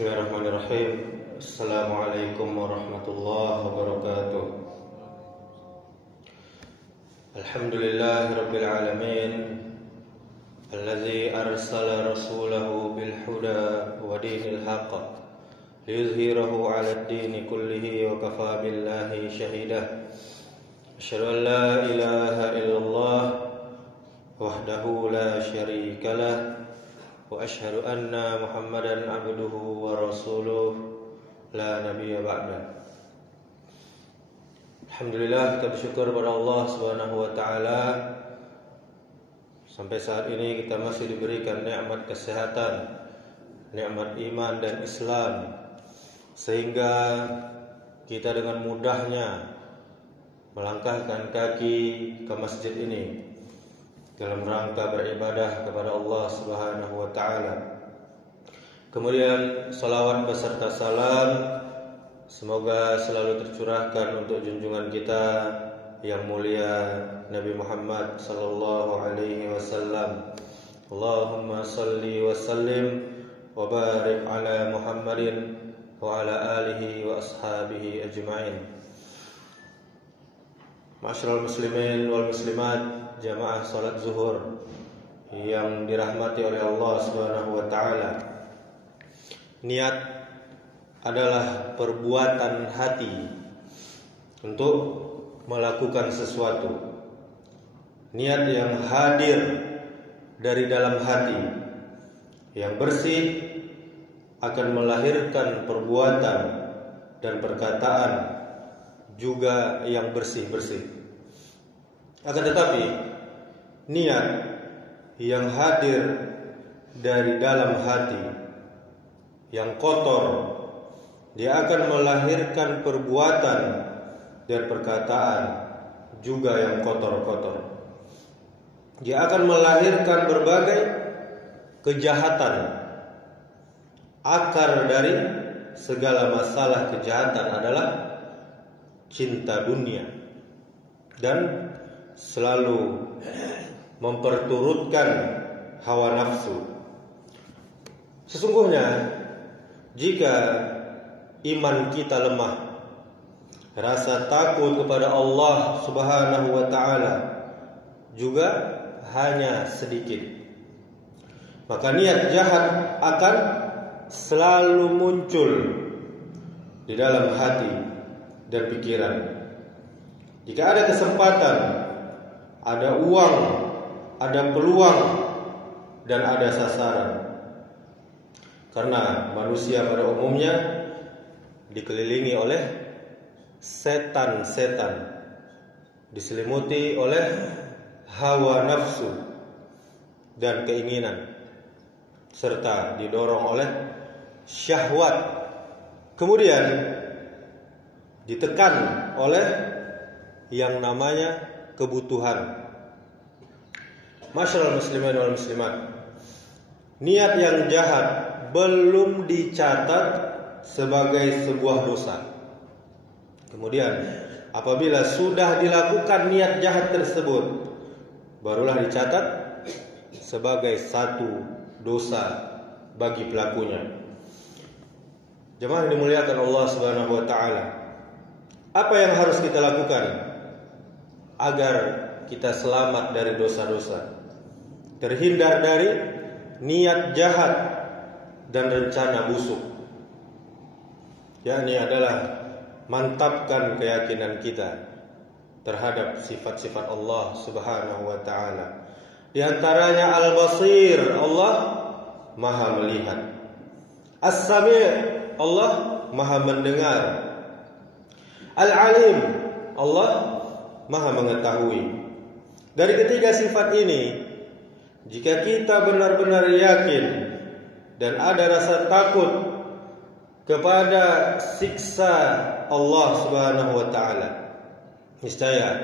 Bismillahirrahmanirrahim. Assalamualaikum warahmatullahi wabarakatuh. Alhamdulillahirabbil alamin, allazi arsala rasulahu bil huda wa dinil haqq liyuzhirahu 'alad dini kullihi wa kafa billahi shahida. Asyhadu an la ilaha illallah wahdahu la syarika lah wa asyhadu anna Muhammadan abduhu wa rasuluh la nabiyya ba'da. Alhamdulillah, kita bersyukur kepada Allah Subhanahu wa taala. Sampai saat ini kita masih diberikan nikmat kesehatan, nikmat iman dan Islam, sehingga kita dengan mudahnya melangkahkan kaki ke masjid ini dalam rangka beribadah kepada Allah Subhanahu wa taala. Kemudian salawat beserta salam semoga selalu tercurahkan untuk junjungan kita yang mulia Nabi Muhammad sallallahu alaihi wasallam. Allahumma salli wa sallim wa barik ala Muhammadin wa ala alihi wa ashabihi ajma'in. Ma'asyiral muslimin wal muslimat, jamaah salat zuhur yang dirahmati oleh Allah Subhanahu wa taala. Niat adalah perbuatan hati untuk melakukan sesuatu. Niat yang hadir dari dalam hati, yang bersih, akan melahirkan perbuatan dan perkataan juga yang bersih-bersih. Akan tetapi niat yang hadir dari dalam hati yang kotor, dia akan melahirkan perbuatan dan perkataan juga yang kotor-kotor. Dia akan melahirkan berbagai kejahatan. Akar dari segala masalah kejahatan adalah cinta dunia dan selalu memperturutkan hawa nafsu. Sesungguhnya jika iman kita lemah, rasa takut kepada Allah Subhanahu wa taala juga hanya sedikit, maka niat jahat akan selalu muncul di dalam hati dan pikiran. Jika ada kesempatan, ada uang, ada peluang, dan ada sasaran. Karena manusia pada umumnya dikelilingi oleh setan-setan, diselimuti oleh hawa nafsu dan keinginan, serta didorong oleh syahwat. Kemudian ditekan oleh yang namanya kebutuhan. Masyaallah muslimin wal muslimat, niat yang jahat belum dicatat sebagai sebuah dosa. Kemudian apabila sudah dilakukan niat jahat tersebut, barulah dicatat sebagai satu dosa bagi pelakunya. Jemaah yang dimuliakan Allah Subhanahu wa taala, apa yang harus kita lakukan agar kita selamat dari dosa-dosa, terhindar dari niat jahat dan rencana busuk? Yakni adalah mantapkan keyakinan kita terhadap sifat-sifat Allah Subhanahu wa taala. Di antaranya Al-Basir, Allah Maha melihat. As-Sami', Allah Maha mendengar. Al-Alim, Allah Maha mengetahui. Dari ketiga sifat ini, jika kita benar-benar yakin dan ada rasa takut kepada siksa Allah Subhanahu wa taala, niscaya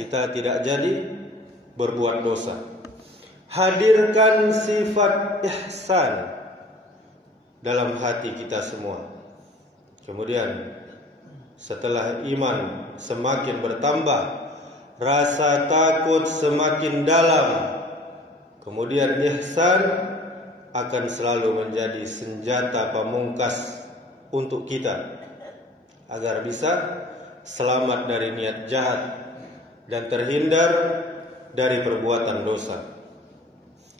kita tidak jadi berbuat dosa. Hadirkan sifat ihsan dalam hati kita semua. Kemudian setelah iman semakin bertambah, rasa takut semakin dalam, kemudian ihsan akan selalu menjadi senjata pamungkas untuk kita agar bisa selamat dari niat jahat dan terhindar dari perbuatan dosa.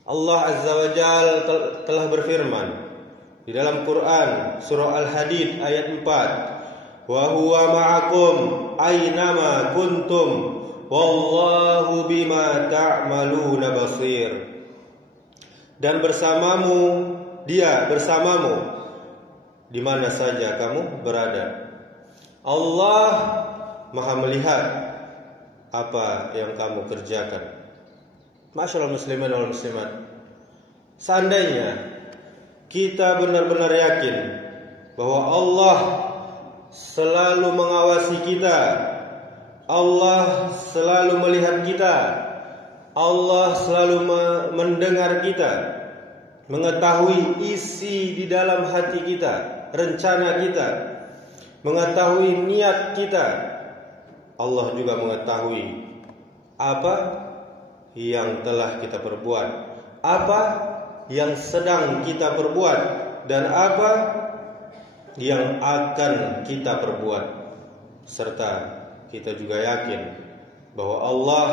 Allah Azza wa Jalla telah berfirman di dalam Quran surah Al-Hadid ayat 4, wa huwa ma'akum aynama kuntum wallahu bima ta'maluna basir. Dan Dia bersamamu di mana saja kamu berada. Allah Maha melihat apa yang kamu kerjakan. Masyaallah muslimin wal muslimat. Seandainya kita benar-benar yakin bahwa Allah selalu mengawasi kita, Allah selalu melihat kita, Allah selalu mendengar kita, mengetahui isi di dalam hati kita, rencana kita, mengetahui niat kita. Allah juga mengetahui apa yang telah kita perbuat, apa yang sedang kita perbuat, dan apa yang akan kita perbuat. Serta kita juga yakin bahwa Allah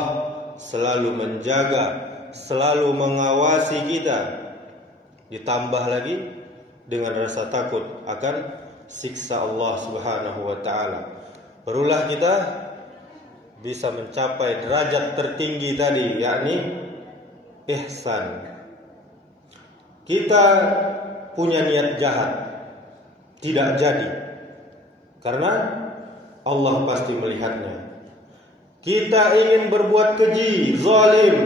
selalu menjaga, selalu mengawasi kita. Ditambah lagi dengan rasa takut akan siksa Allah Subhanahu wa taala. Barulah kita bisa mencapai derajat tertinggi tadi, yakni ihsan. Kita punya niat jahat, tidak jadi, karena Allah pasti melihatnya. Kita ingin berbuat keji, zalim,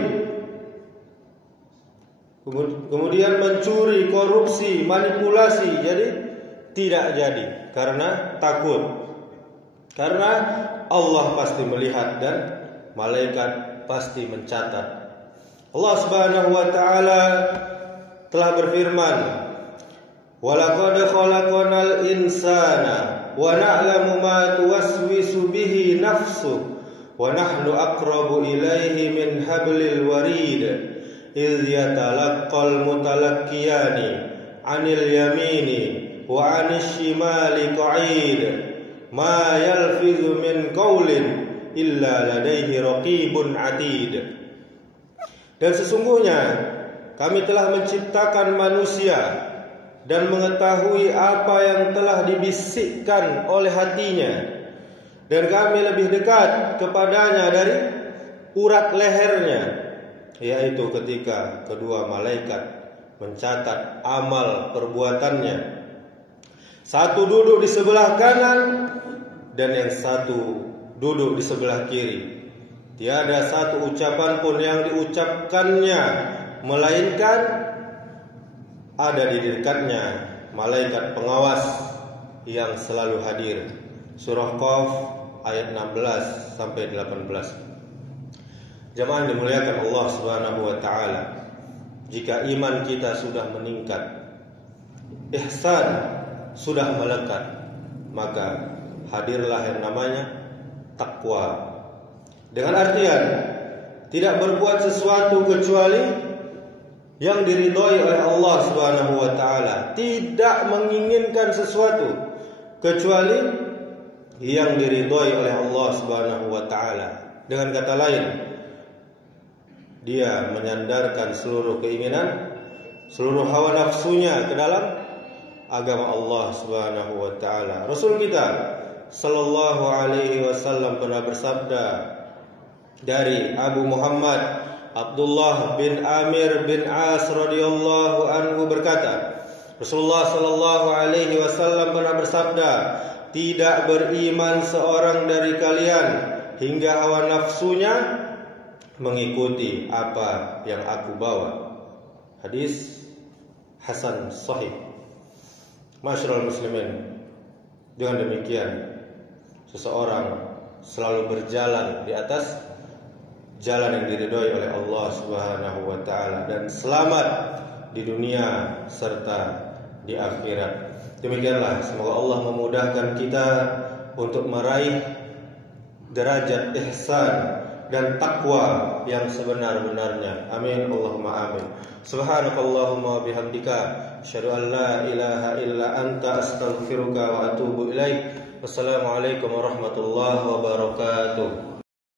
kemudian mencuri, korupsi, manipulasi, jadi tidak jadi karena takut. Karena Allah pasti melihat dan malaikat pasti mencatat. Allah Subhanahu wa taala telah berfirman, "Walaqad khalaqnal insana wa na'lamu ma tuwaswisu bihi nafsuhu wa nahnu aqrabu ilaihi min hablil warid idh yatalaqqal mutalaqqiyani 'anil yamini wa 'anil shimali qa'id ma yalfizu min qawlin illa ladaihi raqibun 'atid." Dan sesungguhnya kami telah menciptakan manusia dan mengetahui apa yang telah dibisikkan oleh hatinya, dan kami lebih dekat kepadanya dari urat lehernya, yaitu ketika kedua malaikat mencatat amal perbuatannya. Satu duduk di sebelah kanan dan yang satu duduk di sebelah kiri. Tiada satu ucapan pun yang diucapkannya melainkan ada di dekatnya malaikat pengawas yang selalu hadir. Surah Qaf ayat 16 sampai 18. Jamaah yang dimuliakan Allah Subhanahu wa taala, jika iman kita sudah meningkat, ihsan sudah melekat, maka hadirlah yang namanya takwa. Dengan artian tidak berbuat sesuatu kecuali yang diridhoi oleh Allah Subhanahu wa taala, tidak menginginkan sesuatu kecuali yang diridhoi oleh Allah Subhanahu wa taala. Dengan kata lain, dia menyandarkan seluruh keinginan, seluruh hawa nafsunya ke dalam agama Allah Subhanahu wa taala. Rasul kita sallallahu alaihi wasallam pernah bersabda dari Abu Muhammad Abdullah bin Amir bin As radhiyallahu anhu berkata, Rasulullah sallallahu alaihi wasallam pernah bersabda, tidak beriman seorang dari kalian hingga hawa nafsunya mengikuti apa yang aku bawa. Hadis hasan sahih. Masyaallah muslimin, dengan demikian seseorang selalu berjalan di atas jalan yang diridhoi oleh Allah Subhanahu wa taala dan selamat di dunia serta di akhirat. Demikianlah, semoga Allah memudahkan kita untuk meraih derajat ihsan dan takwa taqwa yang sebenar-benarnya. Amin Allahumma amin. Subhanakallahumma wa bihamdika asyhadu an la ilaha illa anta astaghfiruka wa atubu ilaik. Wassalamualaikum warahmatullahi wabarakatuh.